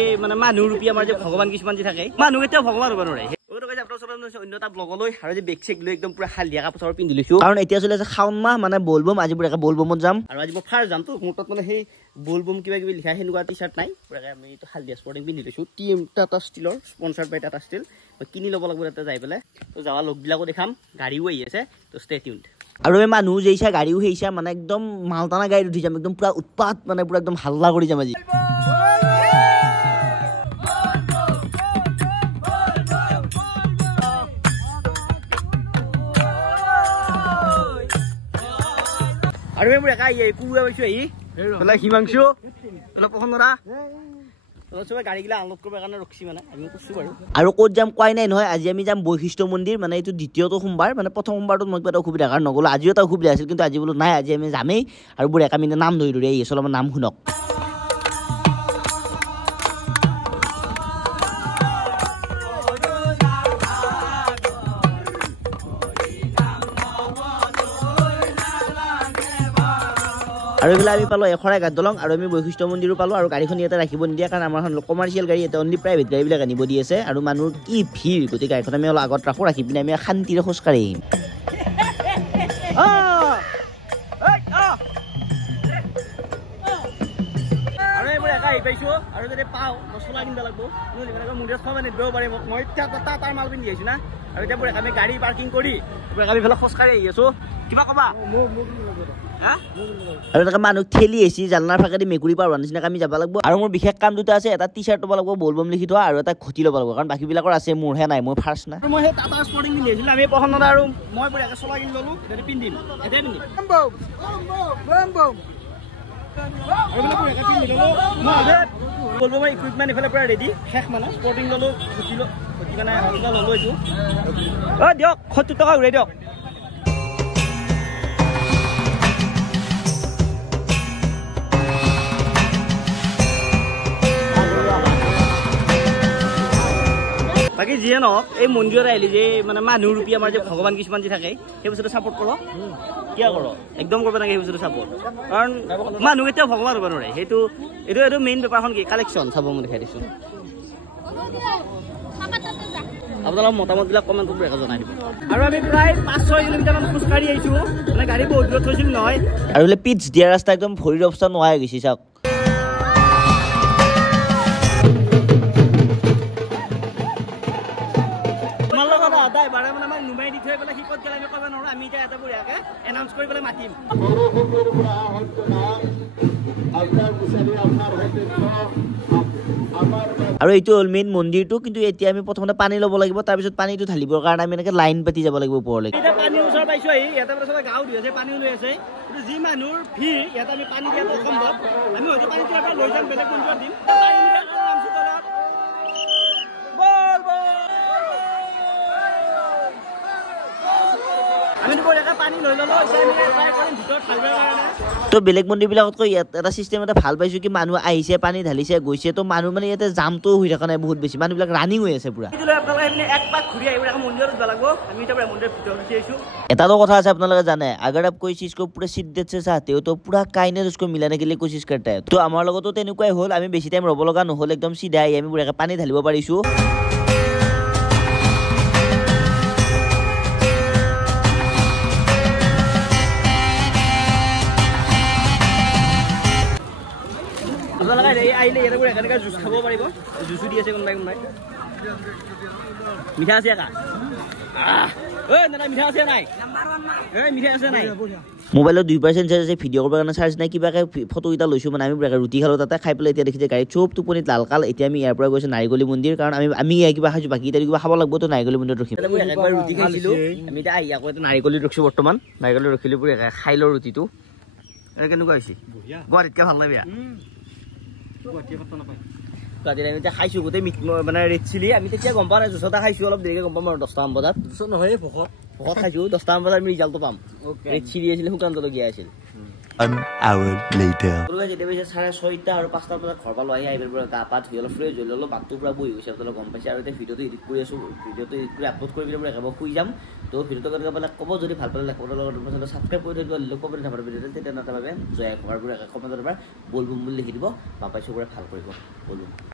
এই মানে মানুহ ৰূপী আমাৰ যে ভগৱান কিছুমান যে থাকে মানুহ এতিয়াও ভগৱান হ'ব নোৱাৰে অন্য এটা ব্লগলৈ আৰু যে বেগ চেক লৈ একদম পুৰা হালধীয়া কাপোৰ পিন্ধি লৈছো কাৰণ এতিয়া চলি আছে শাওন মাহ মানে বলবম আজি পুৰা বলবমত যাম আৰু আজি মই ফাৰ্ষ্ট যাম তো মোৰ তাত মানে সেই বলবম কিবা কিবি লিখা সেনেকুৱা টি চাৰ্ট নাই পুৰাকে আমি এইটো হালধীয়া স্পৰ্টিং পিন্ধি লৈছো টিম টাটা ষ্টিলৰ স্পনচাৰ্ড বাই টাটা ষ্টিল মই কিনি ল'ব লাগিব তাতে যাই পেলাই তো যাৱা লগবিলাকো দেখাম গাড়ীও আহি আছে তো ষ্টে টিউনড আৰু এই মানুহ যেইছা গাড়ীও সেইছা মানে একদম মালটানা গাড়ীত উঠি যাম একদম পুৰা উৎপাত মানে পুৰা একদম হাল্লা কৰি যাম আজি আৰু মই পুৰা কাই কুৱা পাইছো আহি বলা হিমাংশু অলপ পখনৰা অলপ গাড়ীগিলা আনলোড কৰিব কাৰণে ৰখছি মানে আমি কৈছো বাৰু আৰু ক'ত যাম কোৱাই নাই নহয় আজি আমি যাম বৈশিষ্ট্য মন্দিৰ মানে এইটো দ্বিতীয়টো সোমবাৰ মানে প্ৰথম সোমবাৰটোত মই কিবা এটা অসুবিধা কাৰণ নগলো আজিও এটা অসুবিধা আছিল কিন্তু আজি বোলো নাই আজি আমি যামেই আৰু বুঢ়া আমি নাম ধৰি ধৰি আহি আছো অলপমান নাম শুনক আৰু এইবিলাক আমি পালো এখৰাই ঘাট দলং আৰু আমি বৈশিষ্ট্য মন্দিৰো পালো আৰু গাড়ীখন ইয়াতে ৰাখিব নিদিয়া কাৰণ আমাৰ কমাৰ্চিয়েল গাড়ী এটা অনলি প্ৰাইভেট গাড়ীবিলাক আনিব দি আছে আৰু মানুহৰ কি ভিৰ গতিকে গাড়ীখন আমি অলপ আগত ৰাখি পিনে আমি শান্তিৰে খোজকাঢ়ি আহিম আৰু যদি পাওঁ মছলা কিনিব লাগিব মন্দিৰত খাব নিদিব পাৰে মই তাৰ মাল পিন্ধি আহিছো না আৰু এতিয়া পুৰা আমি গাড়ী পাৰ্কিং কৰি আমি ফেলে খোজকাঢ়ি আহি আছো কিবা কবা আৰু এনেকৈ মানুহ ঠেলি আহিছে জালনাৰ ফাকেদি মেকুৰী পাৰ হোৱাৰ নিচিনাকৈ আমি যাব লাগিব আৰু মোৰ বিশেষ কাম দুটা আছে এটা টি চাৰ্ট ল'ব লাগিব বলবম লিখি থোৱা আৰু এটা ঘটি ল'ব লাগিব কাৰণ বাকীবিলাকৰ আছে মোৰহে নাই মই ফাৰ্ষ্ট না মই সেই টাটা স্পৰ্টিং পিন্ধি আহিছিলোঁ আমি পচন্দত আৰু মই পুৰাকৈ চলা কিনি ল'লোঁ এতিয়া পিন্ধিম এতিয়াই পিন্ধিম বলবম ইকুইপমেণ্ট এইফালে পুৰা ৰেডি শেষ মানে স্পৰ্টিং ল'লোঁ ঘটি মানে হস্পিটেল ল'লোঁ এইটো অঁ দিয়ক 70 টকা উৰাই দিয়ক বাকী যিয়ে নহওক এই মন্দিৰত আহিলে যে মানে মানুহ ৰূপী আমাৰ যে ভগৱান কিছুমান যে থাকে সেই বস্তুটো ছাপোৰ্ট কৰ কিয় কৰ একদম কৰিব নালাগে সেই বস্তুটো ছাপোৰ্ট কাৰণ মানুহ এতিয়াও ভগৱান হ'ব নোৱাৰে সেইটো এইটো মেইন পেপাৰখন কি কালেকশ্যন চাব মই দেখাই দিছোঁ আপোনালোকৰ মতামতবিলাক কমেণ্ট কৰি জনাই দিব আৰু আমি প্ৰায় 5-6 কিলোমিটাৰমান খোজকাঢ়ি আহিছোঁ মানে গাড়ী বহুত দূৰত থৈছিল নহয় আৰু বোলে পিটছ দিয়া ৰাস্তা একদম ভৰিৰ অৱস্থা নোহোৱা হৈ গৈছে চাওক আৰু এইটো হ'ল মেইন মন্দিৰটো কিন্তু এতিয়া আমি প্ৰথমতে পানী ল'ব লাগিব তাৰপিছত পানীটো ঢালিবৰ কাৰণে আমি এনেকৈ লাইন পাতি যাব লাগিব ওপৰলৈ এতিয়া পানী ওচৰ পাইছোঁ আহি ইয়াতে মানে গাঁও দি আছে পানী লৈ আছে কিন্তু যি মানুহৰ ভিৰ ইয়াতে আমি পানী দিয়াটো অসম্ভৱ আমি হয়তো পানীটো এবাৰ লৈ যাম বেলেগ মন্দিৰত দিম তো বেলেগ মন্দিৰবিলাকতকৈ ইয়াত এটা চিষ্টেম এটা ভাল পাইছোঁ কি মানুহ আহিছে পানী ঢালিছে গৈছে তো মানুহ মানে ইয়াতে জামটো হৈ থকা নাই বহুত বেছি মানুহবিলাক ৰানিং হৈ আছে পুৰা এটাতো কথা আছে আপোনালোকে জানে अगर आप कोई चीज को पूरे शिद्दत से चाहते हो तो पूरा कायनेत उसको मिलाने के लिए कोशिश करता है तो আমাৰ লগতো তেনেকুৱাই হ'ল আমি বেছি টাইম ৰ'ব লগা নহ'ল একদম চিধা আহি আমি পুৰা পানী ঢালিব পাৰিছোঁ আহিলে ইয়াতে পুৰা এনেকৈ জুচ খাব পাৰিব জুচো দি আছে কোনোবাই মিঠা আছে কা মিঠা আছে নাই মিঠা আছে নাই মোবাইলত 2% চাৰ্জ আছে ভিডিঅ' কৰিবৰ কাৰণে চাৰ্জ নাই কিবাকৈ ফটোকেইটা লৈছোঁ মানে আমি ৰুটি খালোঁ তাতে খাই পেলাই এতিয়া দেখিছে গাড়ী চব টোপনিত লালকাল এতিয়া আমি ইয়াৰ পৰা গৈছোঁ নাৰিকলি মন্দিৰ কাৰণ আমি কিবা খাইছোঁ বাকী এতিয়া কিবা খাব লাগিব তো নাৰিকলি মন্দিৰত ৰখিম একবাৰ ৰুটি খাইছিলোঁ আমি এতিয়া আহি আকৌ এতিয়া নাৰিকলিত ৰখিছোঁ বৰ্তমান নাৰিকলিত ৰখিলোঁ পুৰা খাই লওঁ ৰুটিটো কেনেকুৱা হৈছে গুৱাহাটীতকৈ ভাল লাগে আমি খাইছোঁ গোটেই মানে ৰেড চিলি আমি তেতিয়া গম পোৱা নাই জুচতে খাইছোঁ অলপ দেৰিকৈ গম পাম আৰু 10টামান বজাত নহয় ভকত খাইছোঁ 10টামান বজাত আমি ৰিজাল্টটো পাম ৰেড চিলি আছিল শুকান জলকীয়া আছিল 1 hour later. যেতিয়াবা 6:30 আৰু 5টা বজাত ঘৰ পৰা লৈ আহিব পৰা গা পা ধুই অলপ ফ্ৰেছ হৈ ল'লো বাটটো পুৰা বহি গৈছে আপোনালোকে গম পাইছে আৰু এতিয়া ভিডিঅ'টো এডিট কৰি আছো ভিডিঅ'টো এডিট কৰি আপলোড কৰি পেলাই একেবাৰে শুই যাম তো ভিডিঅ'টো কেনেকুৱা পালে ক'ব যদি ভাল পালে লাইক কৰিব লগত সাবস্ক্ৰাইব কৰি দিব লোক ক'ব নাপাব ভিডিঅ'টো তেতিয়া নাপাবে জয় কুমাৰ পুৰা কমেণ্টত এবাৰ বলবুম বুলি লিখি দিব পাপাই চবৰে ভাল কৰিব বলবুম